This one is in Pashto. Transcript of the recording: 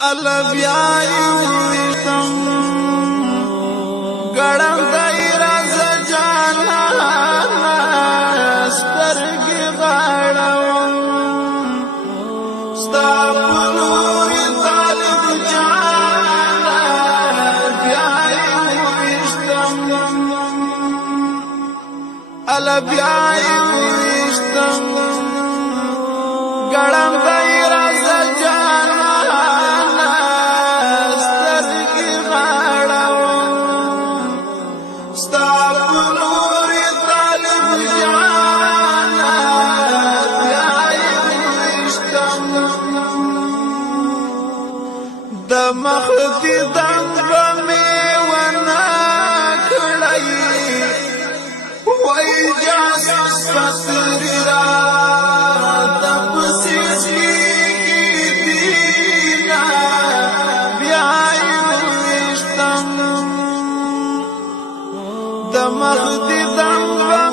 البیایویتم گڑم دایرز جانا سترگی غاڑوم ستاپلوی طالب جانا بیایویشتم البیایویشتم گڑم دایرز جانا د مخ دي دنګ مې ونه کړی وای جاسوس پسری را د پسې دینا بیا یوشتم د مخ دي دنګ